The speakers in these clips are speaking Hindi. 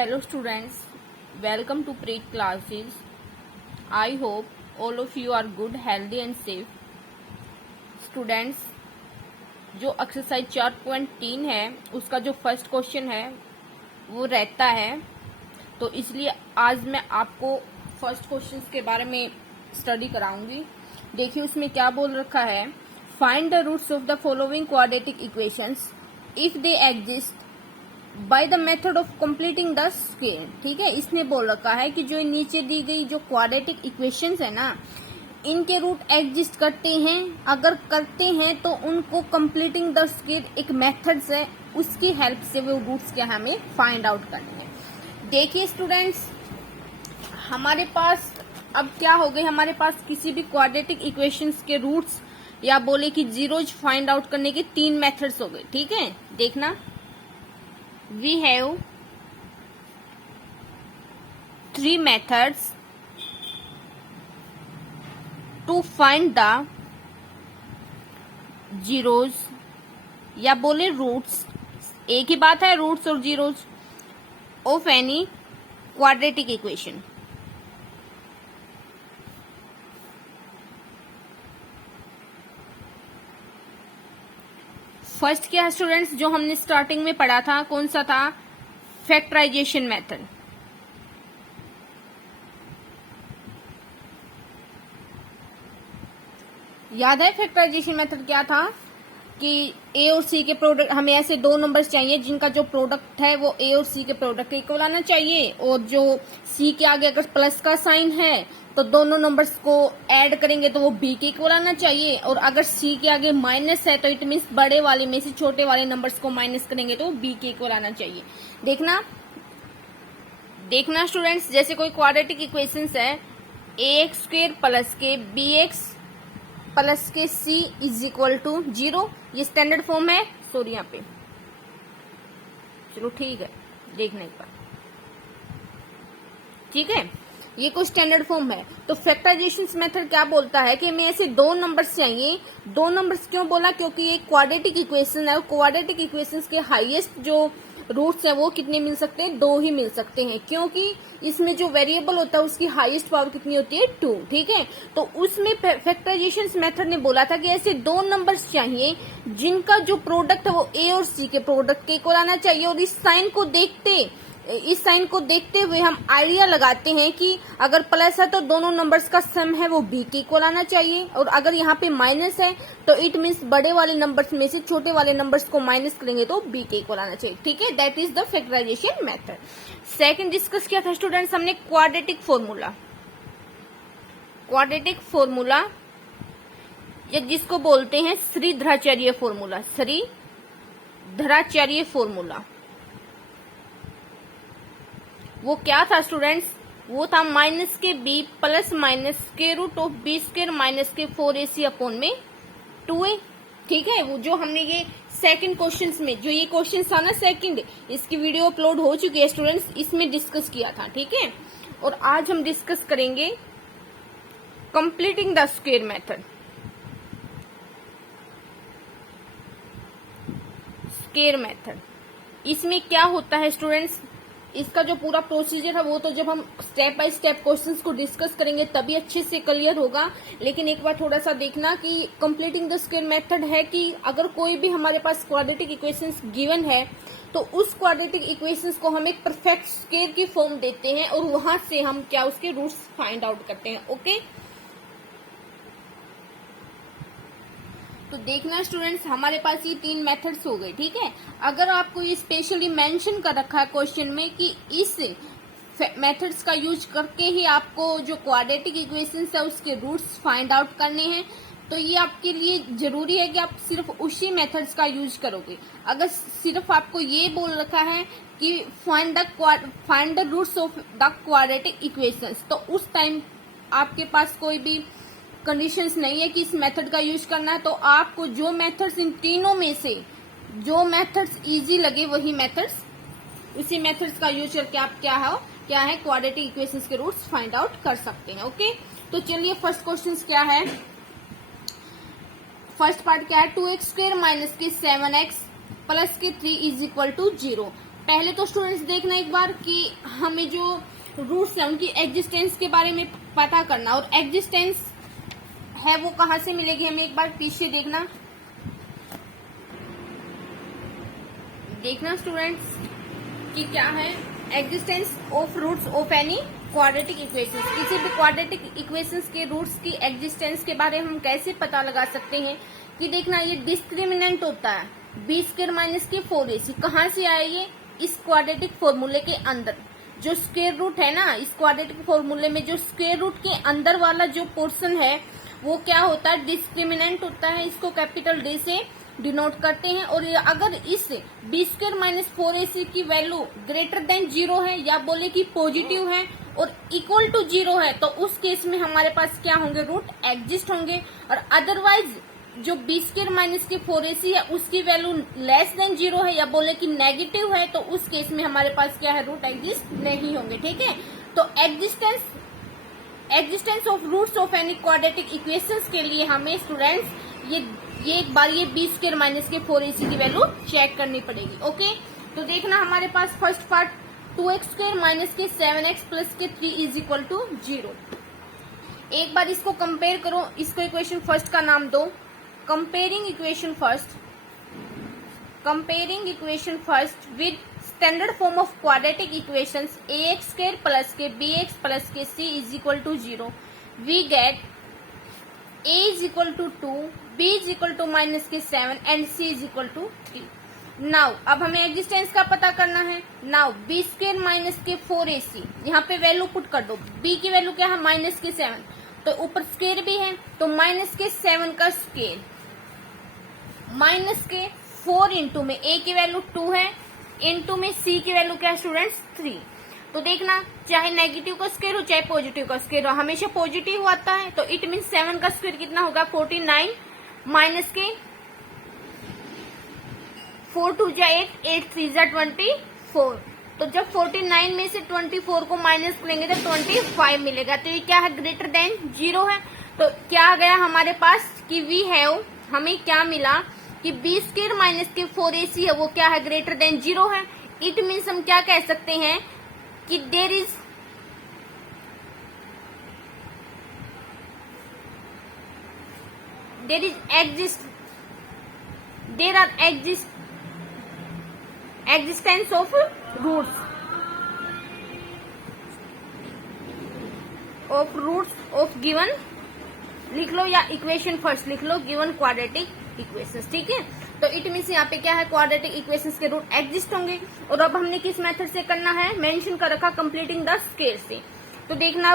Hello students, welcome to pre classes. I hope all of you are good, healthy and safe. Students, जो एक्सरसाइज 4.3 है उसका जो फर्स्ट क्वेश्चन है वो रहता है, तो इसलिए आज मैं आपको फर्स्ट क्वेश्चन के बारे में स्टडी कराऊंगी। देखिए उसमें क्या बोल रखा है, find the roots of the following quadratic equations if they exist by the method of completing the square. ठीक है, इसने बोल रखा है कि जो नीचे दी गई जो क्वाड्रेटिक इक्वेशंस है ना, इनके रूट एग्जिस्ट करते हैं, अगर करते हैं तो उनको कंप्लीटिंग द स्क्वायर एक मेथड है, उसकी हेल्प से वो रूट्स के हमें फाइंड आउट करने हैं। देखिए स्टूडेंट्स, हमारे पास अब क्या हो गई, हमारे पास किसी भी क्वाड्रेटिक इक्वेशंस के रूट्स या बोले कि जीरोज फाइंड आउट करने के 3 मेथड्स हो गए। ठीक है, देखना, we have 3 methods to find the zeros या बोले रूट्स, एक ही बात है रूट्स और zeros of any quadratic equation. First क्या है स्टूडेंट्स, जो हमने स्टार्टिंग में पढ़ा था, कौन सा था, फैक्टराइजेशन मेथड। याद है फैक्टराइजेशन मेथड क्या था कि ए और सी के प्रोडक्ट, हमें ऐसे 2 नंबर्स चाहिए जिनका जो प्रोडक्ट है वो ए और सी के प्रोडक्ट के इक्वल आना चाहिए, और जो सी के आगे अगर प्लस का साइन है तो दोनों नंबर्स को ऐड करेंगे तो वो बी के इक्वल आना चाहिए, और अगर सी के आगे माइनस है तो इट मीन्स बड़े वाले में से छोटे वाले नंबर्स को माइनस करेंगे तो बी के इक्वल आना चाहिए। देखना स्टूडेंट्स, जैसे कोई क्वाड्रेटिक इक्वेशंस है, ए एक्स स्क्वायर प्लस के बी एक्स प्लस के सी इज इक्वल टू 0, ये स्टैंडर्ड फॉर्म है। सॉरी यहाँ पे, चलो ठीक है, देखना एक बार, ठीक है, ये कोई स्टैंडर्ड फॉर्म है। तो फैक्टराइजेशन मेथड क्या बोलता है कि हमें ऐसे 2 नंबर्स चाहिए। 2 नंबर्स क्यों बोला, क्योंकि ये क्वाड्रेटिक इक्वेशन है, क्वाड्रेटिक इक्वेशंस के हाईएस्ट जो रूट्स हैं वो कितने मिल सकते हैं, 2 ही मिल सकते हैं, क्योंकि इसमें जो वेरिएबल होता है उसकी हाईएस्ट पावर कितनी होती है, 2। ठीक है, तो उसमें फैक्टराइजेशन मेथड ने बोला था कि ऐसे 2 नंबर्स चाहिए जिनका जो प्रोडक्ट है वो ए और सी के प्रोडक्ट के इक्वल आना चाहिए, और इस साइन को देखते हुए हम आइडिया लगाते हैं कि अगर प्लस है तो दोनों नंबर्स का सम है वो बी के इक्वल आना चाहिए, और अगर यहाँ पे माइनस है तो इट मीन्स बड़े वाले नंबर्स में से छोटे वाले नंबर्स को माइनस करेंगे तो बी के इक्वल आना चाहिए। ठीक है, that is the factorisation method. Second discuss किया था स्टूडेंट्स हमने क्वाड्रेटिक फॉर्मूला, या जिसको बोलते हैं श्रीधराचार्य फॉर्मूला। वो क्या था स्टूडेंट्स, वो था माइनस के बी प्लस माइनस के root of b square minus के 4ac अपॉन में 2a। ठीक है, वो जो हमने ये सेकंड क्वेश्चन में, जो ये क्वेश्चन था ना सेकंड, इसकी वीडियो अपलोड हो चुकी है स्टूडेंट्स, इसमें डिस्कस किया था। ठीक है, और आज हम डिस्कस करेंगे कंप्लीटिंग द स्क्वायर मेथड। इसमें क्या होता है स्टूडेंट्स, इसका जो पूरा प्रोसीजर है वो तो जब हम स्टेप बाय स्टेप क्वेश्चंस को डिस्कस करेंगे तभी अच्छे से क्लियर होगा, लेकिन एक बार थोड़ा सा देखना कि कंप्लीटिंग द स्क्वायर मेथड है कि अगर कोई भी हमारे पास क्वाड्रेटिक इक्वेशंस गिवन है तो उस क्वाड्रेटिक इक्वेशंस को हम एक परफेक्ट स्क्वायर की फॉर्म देते हैं और वहां से हम क्या उसके रूट्स फाइंड आउट करते हैं। ओके, तो देखना स्टूडेंट्स, हमारे पास ये 3 मेथड्स हो गए। ठीक है, अगर आपको ये स्पेशली मेंशन कर रखा है क्वेश्चन में कि इस मेथड्स का यूज करके ही आपको जो क्वाड्रेटिक इक्वेशंस है उसके रूट्स फाइंड आउट करने हैं, तो ये आपके लिए जरूरी है कि आप सिर्फ उसी मेथड्स का यूज करोगे। अगर सिर्फ आपको ये बोल रखा है कि find the roots of the quadratic equations, तो उस टाइम आपके पास कोई भी कंडीशंस नहीं है कि इस मेथड का यूज करना है, तो आपको जो मेथड्स, इन तीनों में से जो मेथड्स इजी लगे वही मेथड्स, उसी मेथड्स का यूज करके आप क्या है क्वाड्रेटिक इक्वेशंस के रूट्स फाइंड आउट कर सकते हैं। ओके, तो चलिए फर्स्ट क्वेश्चन क्या है, फर्स्ट पार्ट क्या है, 2x स्क्वायर माइनस के 7x प्लस के 3 इज इक्वल टू 0। पहले तो स्टूडेंट्स देखना एक बार कि हमें जो रूट्स है उनकी एग्जिस्टेंस के बारे में पता करना, और एग्जिस्टेंस है वो कहाँ से मिलेगी हमें एक बार पीछे देखना स्टूडेंट्स कि क्या है existence of roots of any quadratic equations. किसी भी क्वाड्रेटिक इक्वेशंस के रूट्स की एग्जिस्टेंस के बारे में हम कैसे पता लगा सकते हैं कि देखना ये डिस्क्रिमिनेंट होता है b² माइनस के 4ac। कहाँ से आया ये? इस क्वाड्रेटिक फॉर्मूले के अंदर जो स्क्वायर रूट है ना, इस क्वाड्रेटिक फॉर्मूले में जो स्क्वायर रूट के अंदर वाला जो पोर्शन है वो क्या होता है? डिस्क्रिमिनेंट होता है। इसको कैपिटल D से डिनोट करते हैं। और अगर इस b² माइनस 4ac की वैल्यू ग्रेटर देन 0 है या बोले कि पॉजिटिव है और इक्वल टू 0 है तो उस केस में हमारे पास क्या होंगे? रूट एग्जिस्ट होंगे। और अदरवाइज जो b² माइनस के 4ac है उसकी वैल्यू लेस देन 0 है या बोले कि नेगेटिव है तो उस केस में हमारे पास क्या है? रूट एग्जिस्ट नहीं होंगे। ठीक है, तो existence of roots of any quadratic equations के लिए हमें स्टूडेंट्स ये एक बार ये b² माइनस के 4ac की वैल्यू चेक करनी पड़ेगी। ओके, तो देखना हमारे पास फर्स्ट पार्ट 2x² माइनस के 7x प्लस के 3 इज इक्वल टू 0। एक बार इसको कंपेयर करो, इसको इक्वेशन फर्स्ट का नाम दो। Comparing equation first with standard form of quadratic equations ax² plus के bx प्लस के c is equal to 0 we get a is equal to 2, b is equal to minus के 7 and c is equal to 3। Now अब हमें एग्जिस्टेंस का पता करना है। नाउ b² माइनस के 4ac यहाँ पे वैल्यू पुट कर दो। b की वैल्यू क्या है? माइनस के 7, तो ऊपर स्क्वायर भी है तो माइनस के 7 का स्क्वायर माइनस के 4 इंटू में a की वैल्यू 2 है, इंटू में c की वैल्यू क्या है स्टूडेंट्स? 3। तो देखना चाहे नेगेटिव का स्क्वायर हो चाहे पॉजिटिव का स्क्वायर हो हमेशा पॉजिटिव आता है। तो इट मीन 7 का स्क्वायर कितना होगा? 49 माइनस के 4 2 जा 8 8 3 जा 24। तो जब 49 में से 24 को माइनस करेंगे तो 25 मिलेगा। तो ये क्या है? ग्रेटर देन 0 है। तो क्या आ गया हमारे पास कि वी हैव, हमें क्या मिला कि b² माइनस के 4ac है वो क्या है? ग्रेटर देन 0 है। इट मीन्स हम क्या कह सकते हैं कि there are existence of roots of given, लिख लो या इक्वेशन फर्स्ट लिख लो, गिवन क्वाड्रेटिक इक्वेशंस। ठीक है, तो इट मीन्स यहाँ पे क्या है? क्वाड्रेटिक इक्वेशंस के रूट एग्जिस्ट होंगे। और अब हमने किस मेथड से करना है? मेंशन कर रखा कंप्लीटिंग द स्क्वायर से। तो देखना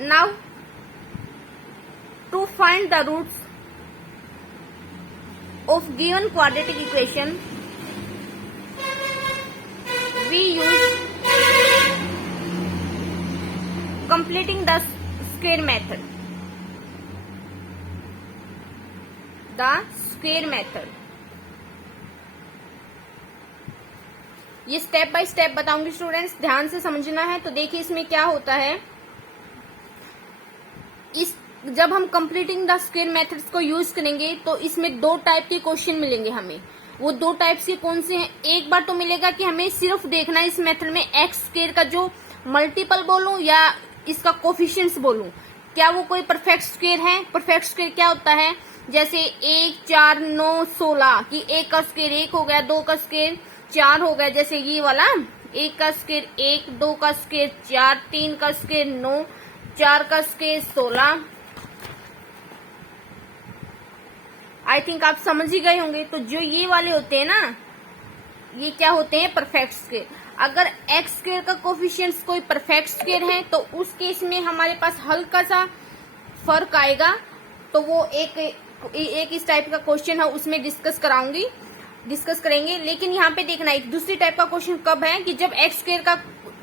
now to find the roots of given quadratic equation we use completing the square method. ये स्टेप बाय स्टेप बताऊंगी स्टूडेंट्स, ध्यान से समझना है। तो देखिए इसमें क्या होता है, जब हम कंप्लीटिंग द स्क्वायर मेथड्स को यूज करेंगे तो इसमें 2 टाइप के क्वेश्चन मिलेंगे हमें। वो 2 टाइप्स के कौन से हैं? एक बार तो मिलेगा कि हमें सिर्फ देखना है इस मेथड में x² का जो मल्टीपल बोलूं या इसका कोफिशिएंट्स बोलूं, क्या वो कोई परफेक्ट स्क्वायर है? परफेक्ट स्क्वायर क्या होता है? जैसे 1 4 9 16 कि 1 का स्क्वायर 1 हो गया, 2 का स्क्वायर 4 हो गया, जैसे ये वाला 1 का स्क्वायर 1, 2 का स्क्वायर 4, 3 का स्क्वायर 9, 4 का स्क्वायर 16। आई थिंक आप समझ ही गए होंगे। तो जो ये वाले होते हैं ना, ये क्या होते हैं? Perfect square. अगर x² का कोफिशिएंट्स कोई परफेक्ट स्क्वायर है तो उस केस में हमारे पास हल्का सा फर्क आएगा। तो वो एक इस टाइप का क्वेश्चन है, उसमें डिस्कस करेंगे। लेकिन यहाँ पे देखना एक दूसरी टाइप का क्वेश्चन कब है कि जब x² का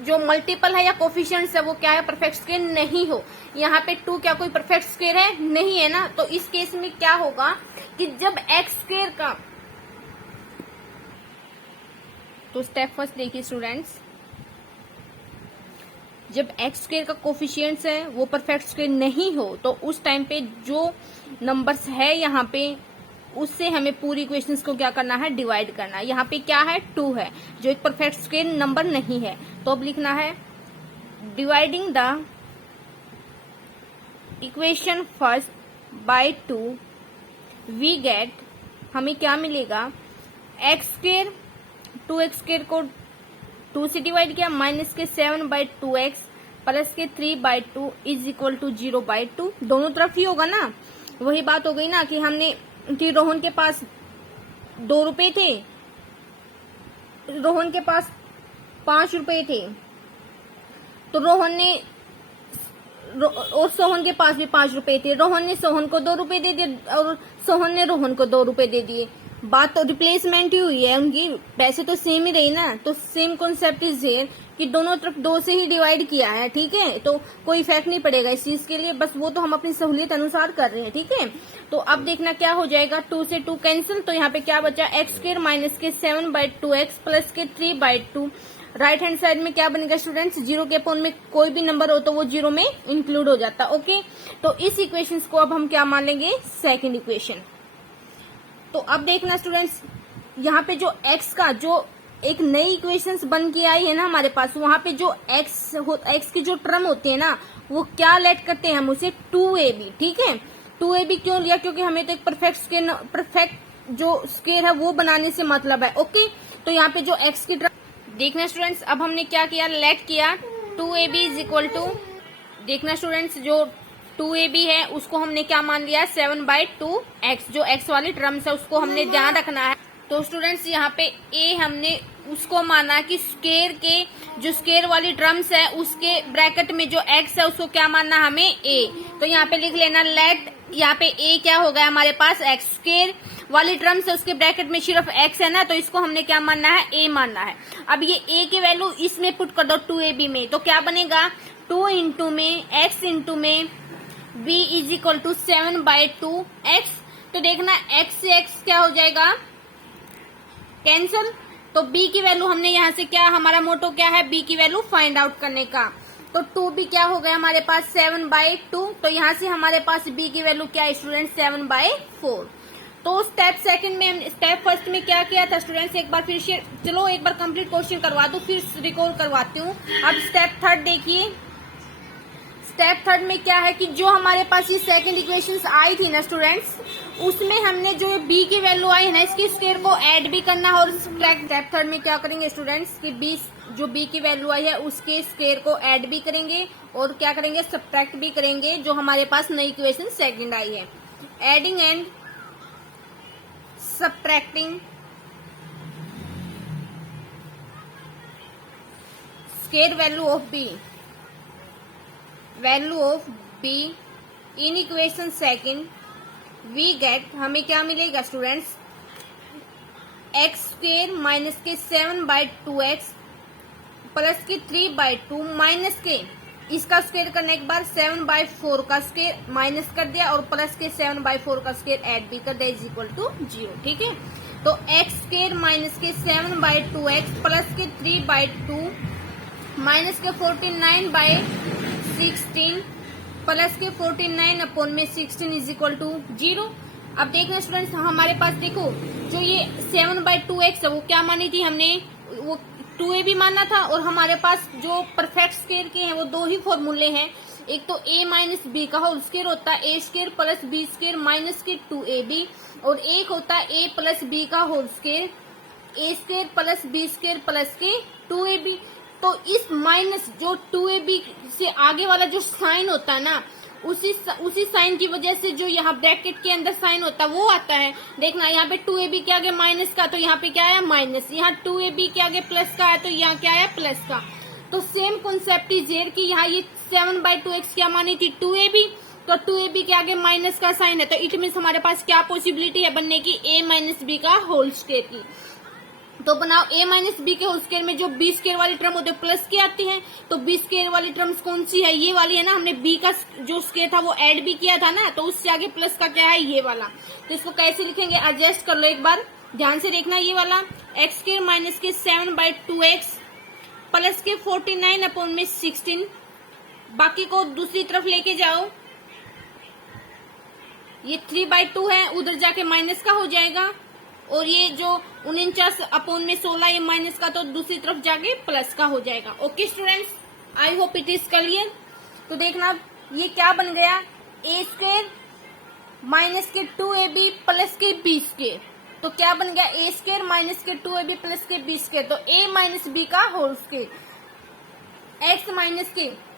जो मल्टीपल है या कोफिशिएंट्स है वो क्या है? परफेक्ट स्क्वायर नहीं हो। यहाँ पे 2 क्या कोई परफेक्ट स्क्वायर है? नहीं है ना। तो इस केस में क्या होगा कि जब x² का, तो स्टेप फर्स्ट देखिए स्टूडेंट्स, जब x² का कोफिशिएंट्स है वो परफेक्ट स्क्वायर नहीं हो तो उस टाइम पे जो नंबर्स है यहाँ पे उससे हमें पूरी इक्वेशंस को क्या करना है, डिवाइड करना है। यहाँ पे क्या है, 2 है जो एक परफेक्ट स्क्वायर नंबर नहीं है, तो अब लिखना है dividing the equation first by 2 we get, हमें क्या मिलेगा, एक्स स्क्वायर, 2x स्क्वायर को 2 से डिवाइड किया, माइनस के 7/2x प्लस के 3/2 इज इक्वल टू 0/2। दोनों तरफ ही होगा ना, वही बात हो गई ना कि हमने कि रोहन के पास 2 रुपए थे, रोहन के पास 5 रुपए थे, तो रोहन ने और सोहन के पास भी 5 रुपए थे, रोहन ने सोहन को 2 रुपए दे दिए और सोहन ने रोहन को 2 रुपए दे दिए। बात तो रिप्लेसमेंट ही हुई है, उनकी पैसे तो सेम ही रही ना। तो सेम कॉन्सेप्ट इज हियर कि दोनों तरफ 2 से ही डिवाइड किया है, ठीक है, तो कोई इफेक्ट नहीं पड़ेगा इस चीज के लिए, बस वो तो हम अपनी सहूलियत अनुसार कर रहे हैं, ठीक है। तो अब देखना क्या हो जाएगा, 2 से 2 कैंसिल, तो यहाँ पे क्या बचा, एक्स स्क्वायर माइनस के 7/2x प्लस के 3/2। राइट हैंड साइड में क्या बनेगा स्टूडेंट्स, 0 के अपॉन में कोई भी नंबर हो तो वो 0 में इंक्लूड हो जाता, ओके। तो इस इक्वेशन को अब हम क्या मान लेंगे, सेकेंड इक्वेशन। तो अब देखना स्टूडेंट्स, यहाँ पे जो x का जो एक नई इक्वेशंस बन के आई है ना हमारे पास, वहां पे जो x की जो टर्म होती है ना, वो क्या लेट करते हैं हम उसे 2ab, ठीक है। 2ab क्यों लिया, क्योंकि हमें तो एक परफेक्ट जो स्क्वायर है वो बनाने से मतलब है, ओके। तो यहाँ पे जो x की टर्म देखना स्टूडेंट्स, अब हमने क्या किया, लेट किया 2ab इज इक्वल टू, देखना स्टूडेंट्स जो 2ab है उसको हमने क्या मान लिया, 7/2x, जो x वाली टर्म्स है उसको हमने ध्यान रखना है। तो स्टूडेंट्स यहाँ पे a हमने उसको माना कि स्क्वायर के जो स्क्वायर वाली टर्म्स है उसके ब्रैकेट में जो x है उसको क्या मानना हमें, a। तो यहाँ पे लिख लेना लेट, यहाँ पे a क्या हो गया हमारे पास, x स्क्वायर वाली टर्म्स है उसके ब्रैकेट में सिर्फ x है ना, तो इसको हमने क्या मानना है, a मानना है। अब ये a की वैल्यू इसमें पुट कर दो 2ab में, तो क्या बनेगा, 2 इंटू में x इंटू में b is equal to 7/2x। तो देखना x से x क्या हो जाएगा, कैंसल। तो b की वैल्यू हमने यहाँ से क्या, हमारा मोटो क्या है, b की वैल्यू फाइंड आउट करने का। तो 2b क्या हो गया हमारे पास, 7/2। तो यहाँ से हमारे पास b की वैल्यू क्या है स्टूडेंट, 7/4। तो स्टेप सेकंड में, स्टेप फर्स्ट में क्या किया था स्टूडेंट्स, एक बार फिर से चलो एक बार कंप्लीट क्वेश्चन करवा दो, फिर रिकॉल करवाती हूँ। अब स्टेप थर्ड देखिए, स्टेप थर्ड में क्या है कि जो हमारे पास ये सेकंड इक्वेशंस आई थी ना स्टूडेंट्स, उसमें हमने जो b की वैल्यू आई है ना, इसकी स्क्वायर को ऐड भी करना है और स्टेप थर्ड में क्या करेंगे स्टूडेंट्स कि जो b की वैल्यू आई है उसके स्क्वायर को ऐड भी करेंगे और क्या करेंगे, सब्ट्रैक्ट भी करेंगे जो हमारे पास नई इक्वेशन सेकंड आई है। Adding and subtracting square value of b in equation second we get, हमें क्या मिलेगा स्टूडेंट्स, एक्स स्क्वायर माइनस के 7/2x प्लस के 3/2 माइनस के, इसका स्क्वायर करने के बाद 7/4 का स्क्वायर माइनस कर दिया और प्लस के 7/4 का स्क्वायर ऐड भी कर दिया इज इक्वल टू 0, ठीक है। तो एक्स स्क्वायर माइनस के 7/2x प्लस के 3/2 माइनस के 49/16 प्लस के 49 अपॉन में 16 इज इक्वल टू 0। अब देखना स्टूडेंट्स, हमारे पास देखो जो ये 7/2x है वो क्या मानी थी हमने, वो 2ab माना था, और हमारे पास जो परफेक्ट स्क्वायर के हैं वो 2 ही फॉर्मूले हैं, एक तो a माइनस b का होल स्क्वायर होता है a square plus b square minus के 2ab, और एक होता है a प्लस b का whole square a square plus b square plus के 2ab। तो इस माइनस जो 2ab से आगे वाला जो साइन होता है ना, उसी साइन की वजह से जो यहाँ ब्रैकेट के अंदर साइन होता है वो आता है। देखना यहाँ पे 2ab के आगे माइनस का, तो यहाँ पे क्या आया माइनस, यहाँ 2ab के आगे प्लस का है तो यहाँ क्या आया प्लस का। तो सेम कॉन्सेप्ट इज हियर कि यहाँ ये 7/2x क्या मानी थी 2ab, तो 2ab के आगे माइनस का साइन है, तो इट मीन्स हमारे पास क्या पॉसिबिलिटी है बनने की, a माइनस b का होल स्क्वायर की। तो बनाओ a माइनस बी के होल स्क्वायर में जो b स्क्वायर वाली टर्म होते हैं प्लस की आती है, तो b स्क्वायर वाली टर्म्स कौन सी है, ये वाली है ना, हमने b का जो स्क्वायर था वो ऐड भी किया था ना, तो उससे आगे प्लस का क्या है ये वाला। तो इसको कैसे लिखेंगे, एडजस्ट कर लो एक बार ध्यान से देखना, ये वाला एक्स स्क्वायर माइनस के 7/2x प्लस के 49 अपॉन में 16, बाकी को दूसरी तरफ लेके जाओ, ये 3/2 है, उधर जाके माइनस का हो जाएगा, और ये जो 49/16 ये माइनस का, तो दूसरी तरफ जाके प्लस का हो जाएगा। Okay students, I hope it is clear. तो देखना ये क्या बन गया, ए स्क्वायर माइनस के 2ab प्लस के बी स्क्वायर। तो क्या बन गया, ए स्क्वायर माइनस के 2ab प्लस के बी स्क्वायर। तो a माइनस बी का होल स्क्वायर एक्स माइनस के।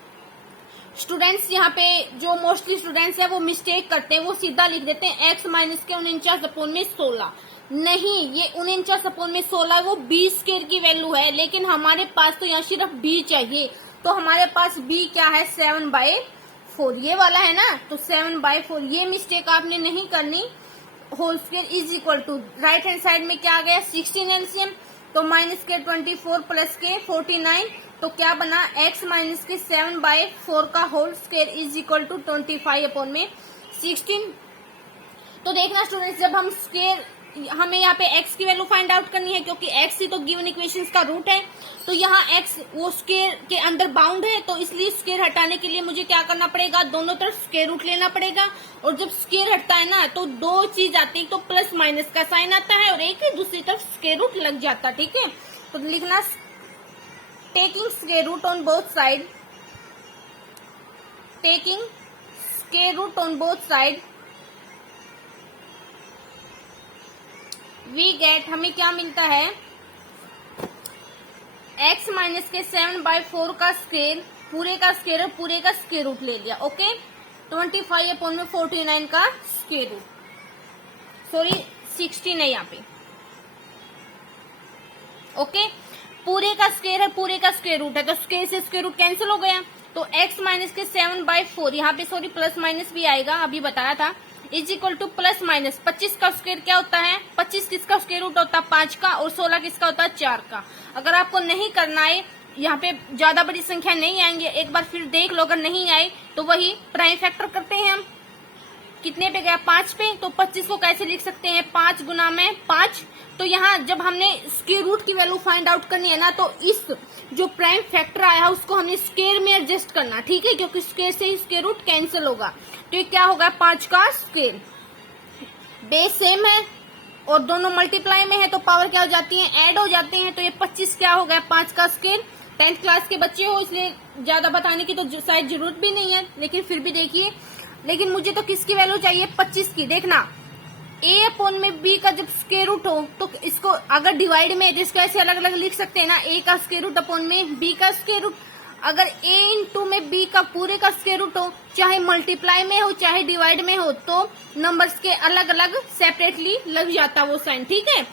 स्टूडेंट्स यहाँ पे जो मोस्टली स्टूडेंट्स है वो मिस्टेक करते हैं, वो सीधा लिख देते हैं एक्स माइनस के 49/16। नहीं, ये 49/16 वो बी स्क्वायर की वैल्यू है, लेकिन हमारे पास तो यहाँ सिर्फ बी चाहिए। तो हमारे पास बी क्या है, 7/4 ये वाला है ना, तो 7/4 ये मिस्टेक आपने नहीं करनी। Whole square is equal to right hand side में क्या आ गया, 16 एलसीएम, तो माइनस के 24 प्लस के 49, तो क्या बना, x माइनस के 7/4 का whole square is equal to 25/16। तो देखना स्टूडेंट्स, जब हम स्क्वायर, हमें यहाँ पे x की वैल्यू फाइंड आउट करनी है, क्योंकि x ही तो गिवन इक्वेशंस का रूट है। तो यहाँ x वो स्क्वायर के अंदर बाउंड है, तो इसलिए स्क्वायर हटाने के लिए मुझे क्या करना पड़ेगा, दोनों तरफ स्क्वायर रूट लेना पड़ेगा। और जब स्क्वायर हटता है ना, तो दो चीज आती है, तो प्लस माइनस का साइन आता है, और एक ही दूसरी तरफ स्क्वायर रूट लग जाता है। ठीक है, तो लिखना taking square root on both side, taking square root on both side, we get, हमें क्या मिलता है, x माइनस के 7/4 का स्क्वायर, पूरे का स्क्वायर और पूरे का स्क्वायर रूट ले लिया। ओके, 25/49 का स्क्वायर रूट, सॉरी 16 है यहाँ पे। ओके, पूरे का स्क्वायर है, पूरे का स्क्वायर रूट है, तो स्क्वायर से स्क्वायर रूट कैंसिल हो गया। तो x माइनस के 7/4, यहाँ पे सॉरी प्लस माइनस भी आएगा, अभी बताया था, is equal two plus minus 25 का स्क्वायर क्या होता है, 25 किसका स्क्वायर रूट होता है, 5 का, और 16 किसका होता है, 4 का। अगर आपको नहीं करना है, यहाँ पे ज्यादा बड़ी संख्या नहीं आएंगे, एक बार फिर देख लो, अगर नहीं आई तो वही प्राइम फैक्टर करते हैं हम। कितने पे गया, 5 पे, तो 25 को कैसे लिख सकते हैं, 5 गुना में 5। तो यहाँ जब हमने स्क्वायर रूट की वैल्यू फाइंड आउट करनी है ना, तो इस जो प्राइम फैक्टर आया उसको हमने स्क्वायर में एडजस्ट करना, ठीक है, क्योंकि स्क्वायर से ही स्क्वायर रूट कैंसिल होगा। तो ये क्या होगा, 5 का स्क्वायर, बेस सेम है और दोनों मल्टीप्लाई में है, तो पावर क्या हो जाती है, ऐड हो जाते हैं। तो ये 25 क्या हो गया, 5 का स्क्वायर। 10th क्लास के बच्चे हो, इसलिए ज्यादा बताने की तो शायद जरूरत भी नहीं है, लेकिन फिर भी देखिए, लेकिन मुझे तो किसकी वैल्यू चाहिए, 25 की। देखना, a/b का जब स्क्वायर रूट हो, तो इसको अगर डिवाइड में, तो इसको ऐसे अलग अलग लिख सकते हैं ना, a का स्क्वायर रूट अपॉन में b का स्क्वायर रूट। अगर a इंटू में b का पूरे का स्क्वायर रूट हो, चाहे मल्टीप्लाई में हो चाहे डिवाइड में हो, तो नंबर्स के अलग अलग सेपरेटली लग जाता वो साइन, ठीक है।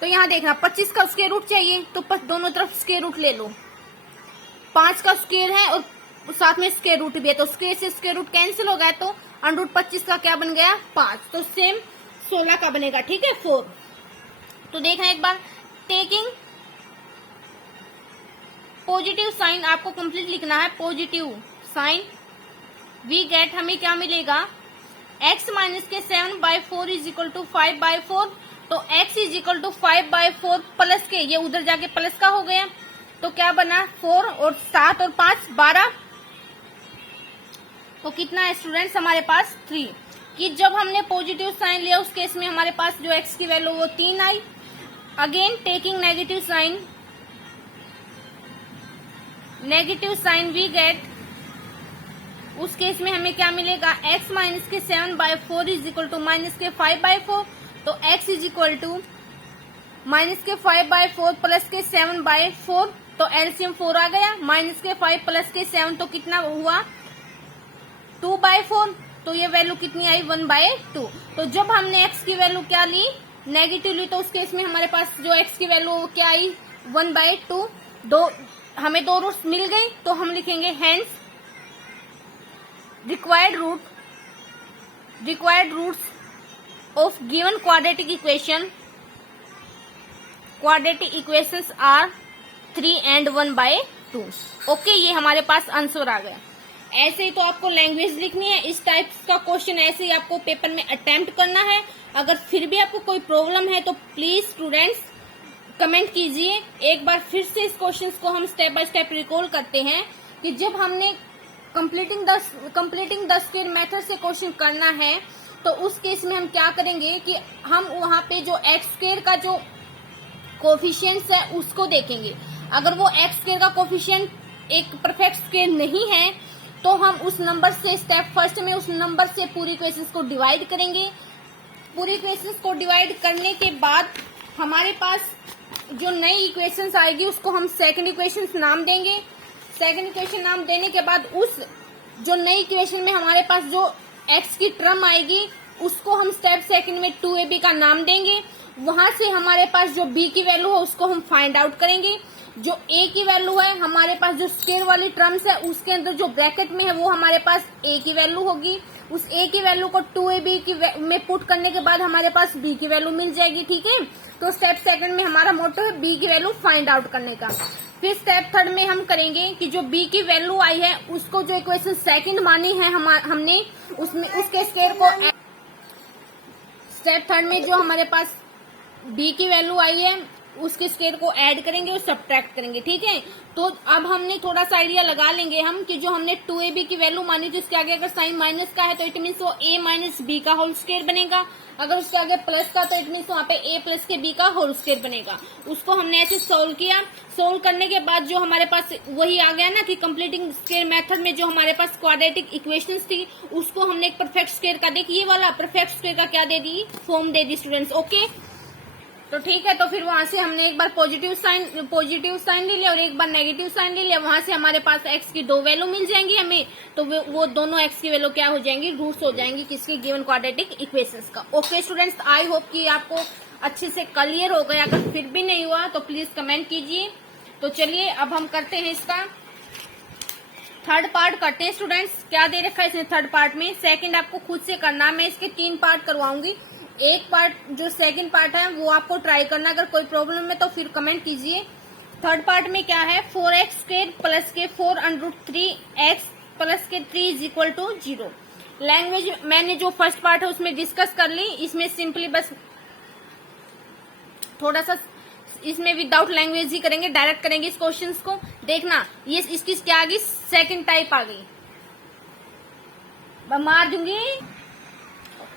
तो यहाँ देखना, 25 का स्क्वायर रूट चाहिए, तो दोनों तरफ स्क्वायर रूट ले लो। 5 का स्क्वायर है और साथ में स्क्वायर रूट भी है, तो स्क्वायर से स्क्वायर रूट कैंसिल हो गया, तो √25 का क्या बन गया, 5। तो सेम 16 का बनेगा, ठीक है, 4। तो देखना एक बार, टेकिंग पॉजिटिव साइन, आपको कंप्लीट लिखना है, पॉजिटिव साइन, वी गेट, हमें क्या मिलेगा, x माइनस के 7/4 इज इक्वल टू 5/4। तो x is equal to 5/4 plus के, ये उधर जाके प्लस का हो गया, तो क्या बना, 4 और 7 और 5 12। तो कितना है स्टूडेंट्स हमारे पास, 3। कि जब हमने पॉजिटिव साइन लिया उस केस में हमारे पास जो x की वैल्यू वो 3 आई। Again taking negative sign we get, उस केस में हमें क्या मिलेगा, x माइनस के 7/4 इज इक्वल टू माइनस के 5/4। तो x is equal to minus के 5/4 प्लस के 7/4, तो एलसीएम 4 आ गया, माइनस के 5 प्लस के 7, तो कितना हुआ, 2/4। तो ये वैल्यू कितनी आई, 1/2। तो जब हमने x की वैल्यू क्या ली, नेगेटिव ली, तो उस केस में हमारे पास जो x की वैल्यू क्या आई, 1/2। हमें 2 रूट्स मिल गई, तो हम लिखेंगे hence required roots of given quadratic equations are 3 and 1/2। Okay, ये हमारे पास आंसर आ गया। ऐसे ही तो आपको लैंग्वेज लिखनी है, इस टाइप का क्वेश्चन ऐसे ही आपको पेपर में अटेम्प्ट करना है। अगर फिर भी आपको कोई प्रॉब्लम है तो प्लीज स्टूडेंट्स कमेंट कीजिए। एक बार फिर से इस क्वेश्चंस को हम स्टेप बाय स्टेप रिकॉल करते हैं कि जब हमने कंप्लीटिंग द स्क्वायर मेथड से क्वेश्चन करना है, तो उस केस में हम क्या करेंगे कि हम वहां पे जो एक्स स्क्वायर का जो कोफिशिएंट्स है उसको देखेंगे। अगर वो एक्स स्क्वायर का कोफिशिएंट एक परफेक्ट स्क्वायर नहीं है तो हम उस नंबर से स्टेप फर्स्ट में उस नंबर से पूरी इक्वेशंस को डिवाइड करेंगे। पूरी इक्वेशंस को डिवाइड करने के बाद हमारे पास जो नई इक्वेशंस आएगी उसको हम सेकंड इक्वेशंस नाम देंगे। सेकंड इक्वेशन नाम देने के बाद उस जो नई इक्वेशन में हमारे पास जो x की टर्म आएगी उसको हम स्टेप सेकंड में 2ab का नाम देंगे। वहां से हमारे पास जो b की वैल्यू है उसको हम फाइंड आउट करेंगे। जो a की वैल्यू है हमारे पास जो स्क्वायर वाली टर्म्स है उसके अंदर जो ब्रैकेट में है वो हमारे पास a की वैल्यू होगी। उस a की वैल्यू को 2ab की में पुट करने के बाद हमारे पास b की वैल्यू मिल जाएगी। ठीक है, तो स्टेप सेकंड में हमारा मोटो है b की वैल्यू फाइंड आउट करने का। फिर स्टेप थर्ड में हम करेंगे कि जो b की वैल्यू आई है उसको जो इक्वेशन सेकंड मानी है हमने उसमें उसके स्क्वायर को स्टेप थर्ड में जो हमारे पास b की वैल्यू आई है उसके स्क्वायर को ऐड करेंगे और सब्ट्रैक्ट करेंगे। ठीक है, तो अब हमने थोड़ा सा आइडिया लगा लेंगे हम कि जो हमने 2ab की वैल्यू मानी थी उसके आगे अगर साइन माइनस का है तो इट मीन्स वो a माइनस बी का होल स्क्वायर बनेगा। अगर उसके आगे प्लस का तो इट मीन्स वहाँ पे a प्लस के b का होल स्क्वायर बनेगा। उसको हमने ऐसे सोल्व किया। सोल्व करने के बाद जो हमारे पास वही आ गया ना कि कंप्लीटिंग स्क्वायर मेथड में जो हमारे पास क्वाड्रेटिक इक्वेशंस थी उसको हमने एक परफेक्ट स्क्वायर का देखिए वाला परफेक्ट स्क्वायर का क्या दे दी, फॉर्म दे दी स्टूडेंट्स। ओके, तो ठीक है, तो फिर वहां से हमने एक बार पॉजिटिव साइन ले लिया और एक बार नेगेटिव साइन ले लिया। वहां से हमारे पास x की दो वैल्यू मिल जाएंगी हमें, तो वो दोनों x की वैल्यू क्या हो जाएंगी, रूट्स हो जाएंगी किसकी, गिवन क्वाड्रेटिक इक्वेशंस का। ओके स्टूडेंट्स, आई होप कि आपको अच्छे से क्लियर हो गया। अगर फिर भी नहीं हुआ तो प्लीज कमेंट कीजिए। तो चलिए अब हम करते हैं इसका थर्ड पार्ट करते हैं स्टूडेंट्स। क्या दे रखा है इसने थर्ड पार्ट में, सेकंड आपको खुद से करना। मैं इसके 3 पार्ट करवाऊंगी। एक पार्ट जो सेकंड पार्ट है वो आपको ट्राई करना, अगर कोई प्रॉब्लम है तो फिर कमेंट कीजिए। थर्ड पार्ट में क्या है, 4x स्क्वायर प्लस के 4√3x प्लस के 3 इज इक्वल टू 0। लैंग्वेज मैंने जो फर्स्ट पार्ट है उसमें डिस्कस कर ली। इसमें सिंपली बस थोड़ा सा इसमें विदाउट लैंग्वेज ही करेंगे, डायरेक्ट करेंगे इस क्वेश्चन को। देखना ये इसकी क्या आ गई, सेकेंड टाइप आ गई, मार दूंगी।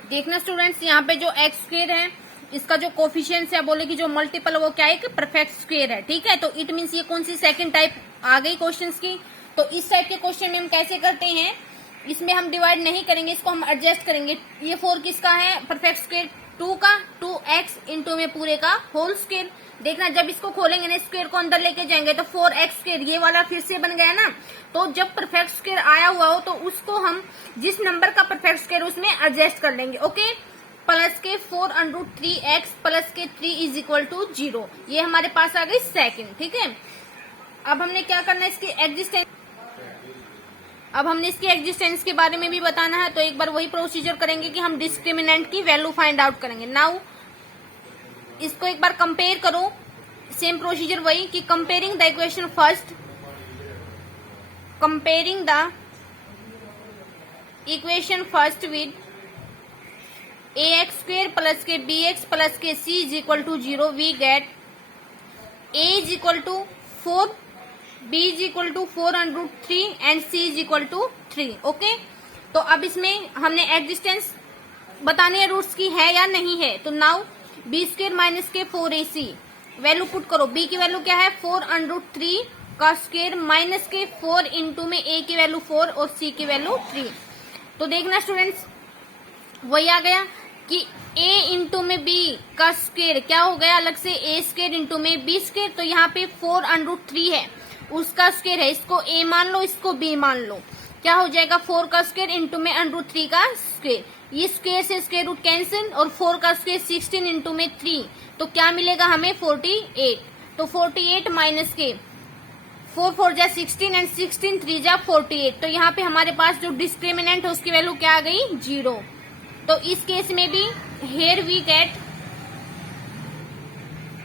देखना स्टूडेंट्स, यहाँ पे जो एक्स स्क्वायर है इसका जो कोफिशिएंट्स है बोले कि जो मल्टीपल वो क्या है कि परफेक्ट स्क्वायर है। ठीक है, तो इट मीन्स ये कौन सी सेकंड टाइप आ गई क्वेश्चंस की। तो इस टाइप के क्वेश्चन में हम कैसे करते हैं, इसमें हम डिवाइड नहीं करेंगे, इसको हम एडजस्ट करेंगे। ये 4 किसका है, परफेक्ट स्क्वायर 2 का, 2x इंटू में पूरे का होल स्क्वायर। देखना जब इसको खोलेंगे ना, स्क्वायर को अंदर लेके जाएंगे तो 4x स्क्वायर ये वाला फिर से बन गया ना। तो जब परफेक्ट स्क्वायर आया हुआ हो तो उसको हम जिस नंबर का परफेक्ट स्क्वायर उसमें एडजस्ट कर लेंगे। ओके, प्लस के 4√3x प्लस के 3 इज इक्वल टू 0, ये हमारे पास आ गई सेकंड। ठीक है, अब हमने क्या करना है, अब हमने इसकी एग्जिस्टेंस के बारे में भी बताना है। तो एक बार वही प्रोसीजर करेंगे कि हम डिस्क्रिमिनेंट की वैल्यू फाइंड आउट करेंगे। नाउ इसको एक बार कंपेयर करो, सेम प्रोसीजर वही कि comparing the equation first, comparing the equation first with ax square plus के bx प्लस के c is equal to 0, we get a is equal to 4, b is equal to 4√3 and c is equal to 3। Okay, तो अब इसमें हमने एग्जिस्टेंस बताने है रूट्स की है या नहीं है। तो नाउ b स्क्वेयर माइनस के 4ac वैल्यू पुट करो। b की वैल्यू क्या है, 4√3 का स्क्वेयर माइनस के 4 इंटू में a की वैल्यू 4 और c की वैल्यू 3। तो देखना स्टूडेंट्स वही आ गया कि a इंटू में b का स्क्वेयर क्या हो गया, अलग से a स्क्वेयर इंटू में b स्क्वेयर। तो यहाँ पे 4√3 है उसका स्क्वेयर है, इसको a मान लो इसको b मान लो, क्या हो जाएगा 4 का स्क्वेयर इंटू में √3 का स्क्वेयर। ये स्क्वेयर से स्क्वेयर रूट कैंसिल और 4 का स्क्वेयर 16 इंटू में 3, तो क्या मिलेगा हमें 48। तो 48 माइनस के 4 4 जा 16 एंड 16 3 जा 48। तो यहाँ पे हमारे पास जो डिस्क्रिमिनेंट है उसकी वैल्यू क्या आ गई, 0। तो इस केस में भी here we get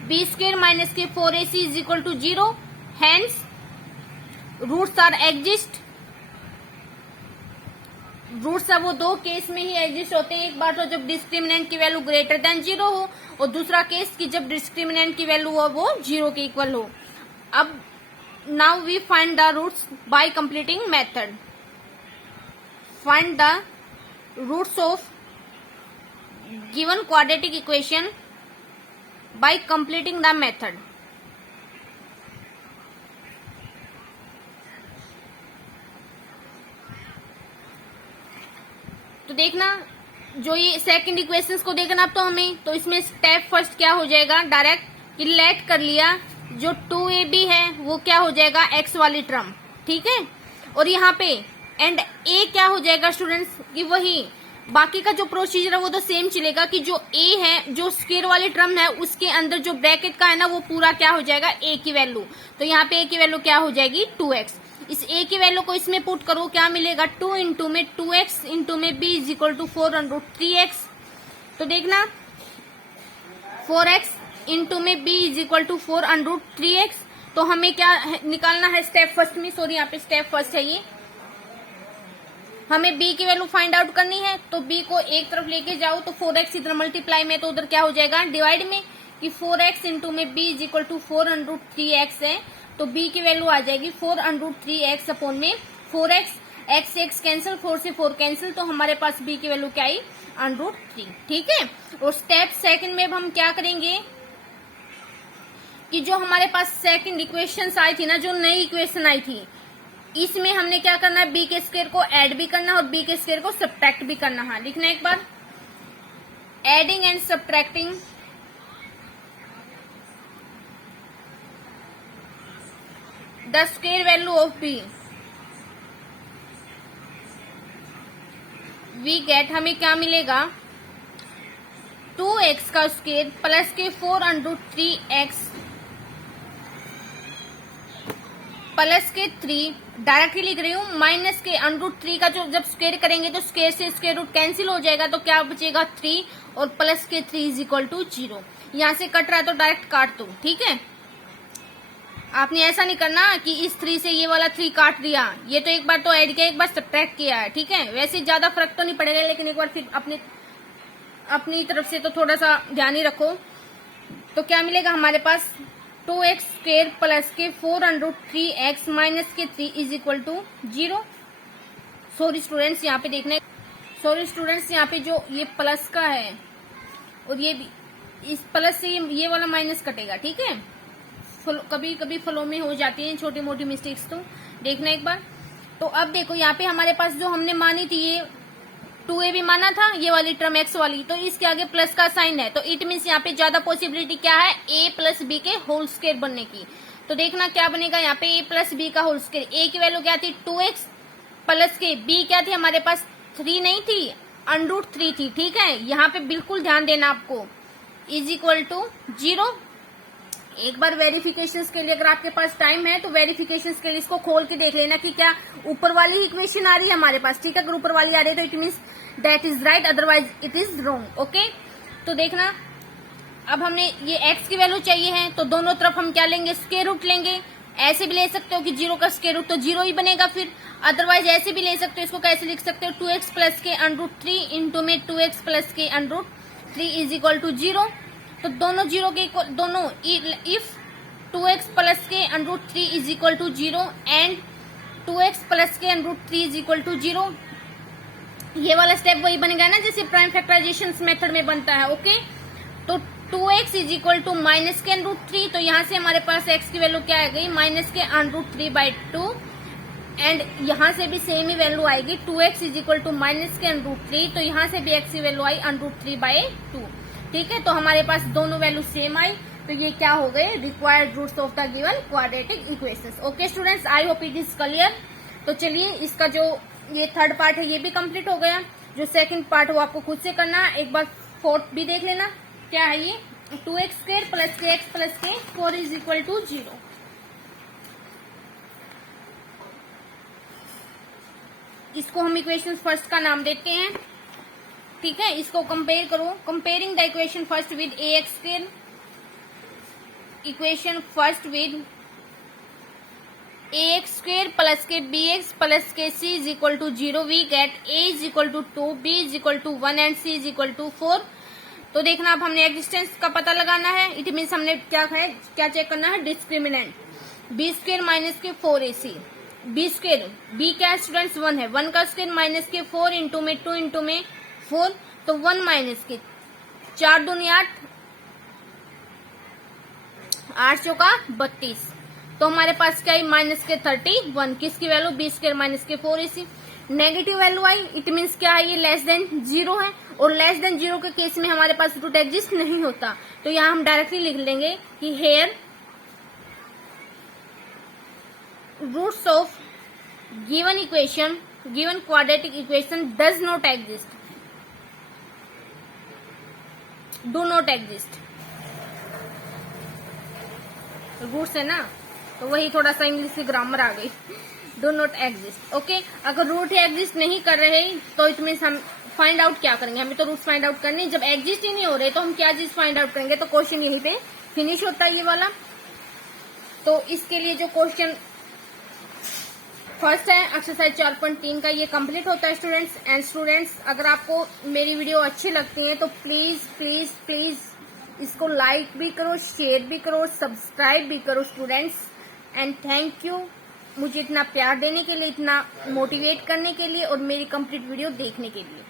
b square minus के 4ac is equal to 0, hence roots are exist. Roots अब वो दो केस में ही एग्जिस्ट होते हैं, एक बार तो जब डिस्क्रिमिनेंट की वैल्यू ग्रेटर देन 0 हो और दूसरा केस कि जब डिस्क्रिमिनेंट की वैल्यू हो वो 0 के इक्वल हो। अब now we find the roots by completing method. Find the roots of given quadratic equation by completing the method. तो देखना जो ये सेकंड इक्वेशंस को देखना अब तो हमें, तो इसमें स्टेप फर्स्ट क्या हो जाएगा, डायरेक्ट लेट कर लिया, जो 2ab है वो क्या हो जाएगा, x वाली टर्म, ठीक है। और यहाँ पे एंड a क्या हो जाएगा स्टूडेंट्स, कि वही बाकी का जो प्रोसीजर है वो तो सेम चलेगा, कि जो a है जो स्क्वायर वाली टर्म है उसके अंदर जो ब्रैकेट का है ना वो पूरा क्या हो जाएगा, a की वैल्यू। तो यहाँ पे a की वैल्यू क्या हो जाएगी, 2x। इस a की वैल्यू को इसमें पुट करो, क्या मिलेगा, 2 इंटू में 2x इंटू में b is equal to 4√3x। तो देखना 4x इंटू में b is equal to 4√3x। तो हमें क्या निकालना है स्टेप फर्स्ट में, सॉरी यहाँ पे स्टेप फर्स्ट है ये, हमें b की वैल्यू फाइंड आउट करनी है। तो b को एक तरफ लेके जाओ, तो 4x इधर मल्टीप्लाई में, तो उधर क्या हो जाएगा डिवाइड में, कि 4x इंटू में b is equal to 4√3x है। तो b की वैल्यू आ जाएगी 4√3x अपॉन में 4x, x से x कैंसिल, 4 से 4 कैंसिल, तो हमारे पास b की वैल्यू क्या आई, √3, ठीक है। और स्टेप सेकंड में अब हम क्या करेंगे, कि जो हमारे पास सेकंड इक्वेशन आई थी ना, जो नई इक्वेशन आई थी, इसमें हमने क्या करना है, b के स्क्वायर को ऐड भी करना है और b के स्क्वायर को सब्ट्रैक्ट भी करना है। लिखना एक बार, adding and subtracting the square value of b, we get, हमें क्या मिलेगा, 2x का स्क्वायर प्लस के 4√3x प्लस के 3, डायरेक्टली लिख रही हूँ, माइनस के √3 का जो जब स्क्वायर करेंगे तो स्क्वायर से स्क्वायर रूट कैंसिल हो जाएगा, तो क्या बचेगा 3, और प्लस के 3 इज इक्वल टू 0। यहाँ से कट रहा है तो डायरेक्ट काट दो, ठीक है। आपने ऐसा नहीं करना कि इस 3 से ये वाला 3 काट दिया, ये तो एक बार तो ऐड किया, एक बार सब्ट्रैक्ट किया है, ठीक है। वैसे ज्यादा फर्क तो नहीं पड़ेगा, लेकिन एक बार फिर अपनी तरफ से तो थोड़ा सा ध्यान ही रखो। तो क्या मिलेगा हमारे पास, 2x स्क्वायर प्लस के 4√3x माइनस के 3 is equal to 0। Sorry students यहाँ पे देखने, सॉरी स्टूडेंट्स यहाँ पे जो ये प्लस का है और ये भी, इस प्लस से ये वाला माइनस कटेगा, ठीक है। कभी कभी फ्लो में हो जाती है छोटी मोटी मिस्टेक्स, तो देखना एक बार। तो अब देखो यहाँ पे हमारे पास जो हमने मानी थी, ये 2ab माना था, ये वाली टर्म x वाली, तो इसके आगे प्लस का साइन है, तो इट मीन्स यहाँ पे ज्यादा पॉसिबिलिटी क्या है, a प्लस b के होल स्क्वायर बनने की। तो देखना क्या बनेगा यहाँ पे, a प्लस b का होल स्क्वायर, a की वैल्यू क्या थी 2x, प्लस के b क्या थी हमारे पास 3 नहीं थी, √3 थी, ठीक है। यहाँ पे बिल्कुल ध्यान देना आपको, इज इक्वल टू 0। एक बार वेरिफिकेशन के लिए अगर आपके पास टाइम है तो वेरिफिकेशन के लिए इसको खोल के देख लेना कि क्या ऊपर वाली इक्वेशन आ रही है हमारे पास, ठीक है। अगर ऊपर वाली आ रही है तो it means that is right, otherwise it is wrong, okay. तो देखना अब हमने ये x की वैल्यू चाहिए है, तो दोनों तरफ हम क्या लेंगे, स्क्वायर रूट लेंगे। ऐसे भी ले सकते हो कि 0 का स्क्वायर रूट तो 0 ही बनेगा फिर, अदरवाइज ऐसे भी ले सकते हो, इसको कैसे लिख सकते हो, 2x प्लस के √3 इंटू में 2x प्लस के √3 इज इक्वल टू 0। तो दोनों 0 के इक्वल, दोनों इफ 2x प्लस के √3 is equal to 0 and 2x plus के √3 इज इक्वल टू 0, ये वाला स्टेप वही बनेगा ना जैसे प्राइम फैक्टराइजेशन मेथड में बनता है, ओके। तो 2x is equal to minus के √3, तो यहाँ से हमारे पास x की वैल्यू क्या आ गई, माइनस के √3/2, एंड यहाँ से भी सेम ही वैल्यू आएगी, 2x is equal to minus के √3, तो यहाँ से भी x की वैल्यू आई √3/2, ठीक है। तो हमारे पास दोनों वैल्यू सेम आई, तो ये क्या हो गए, required roots of the given quadratic equations. Okay students, I hope it is clear. तो चलिए इसका जो ये थर्ड पार्ट है ये भी कंप्लीट हो गया, जो सेकंड पार्ट वो आपको खुद से करना है। एक बार फोर्थ भी देख लेना, क्या है ये, 2x स्क्वायर प्लस के x प्लस के 4 इज इक्वल टू 0। इसको हम इक्वेशन फर्स्ट का नाम देते हैं, ठीक है। इसको कंपेयर करो, comparing the equation first with ax square, equation first with ax square plus के bx प्लस के c is equal to 0, we get a is equal to 2, b is equal to 1 and c is equal to 4। तो देखना अब हमने एक्जिस्टेंस का पता लगाना है, इट मीन्स हमने क्या चेक करना है, डिस्क्रिमिनेंट, b स्क्वायर माइनस के 4ac, b स्क्वायर, b क्या है स्टूडेंट्स 1 है, 1 का स्क्वायर माइनस के 4 इंटू में 2 इंटू में 4, तो 1 माइनस के 4 दूनी 8, 8 चौका 32। तो हमारे पास क्या आई, माइनस के 31, किसकी वैल्यू, बी स्क्वायर माइनस के 4ac। Negative value I, it means क्या है, ये लेस देन 0 है, और लेस देन 0 के केस में हमारे पास रूट एग्जिस्ट नहीं होता। तो यहाँ हम डायरेक्टली लिख लेंगे कि here roots of given equation, given quadratic equation does not exist, do not exist. Roots है ना, तो वही थोड़ा सा इंग्लिश की ग्रामर आ गई, डू नॉट एग्जिस्ट। ओके, अगर रूट ही एग्जिस्ट नहीं कर रहे तो इट मीन्स हम फाइंड आउट क्या करेंगे, हमें तो रूट्स फाइंड आउट करने, जब एग्जिस्ट ही नहीं हो रहे तो हम क्या चीज फाइंड आउट करेंगे। तो क्वेश्चन यहीं पे फिनिश होता है ये वाला। तो इसके लिए जो क्वेश्चन फर्स्ट है एक्सरसाइज 4.3 का, ये कंप्लीट होता है स्टूडेंट्स। एंड स्टूडेंट्स, अगर आपको मेरी वीडियो अच्छी लगती है तो प्लीज प्लीज प्लीज इसको लाइक भी करो, शेयर भी करो, सब्सक्राइब भी करो स्टूडेंट्स। एंड थैंक यू मुझे इतना प्यार देने के लिए, इतना मोटिवेट करने के लिए और मेरी कंप्लीट वीडियो देखने के लिए।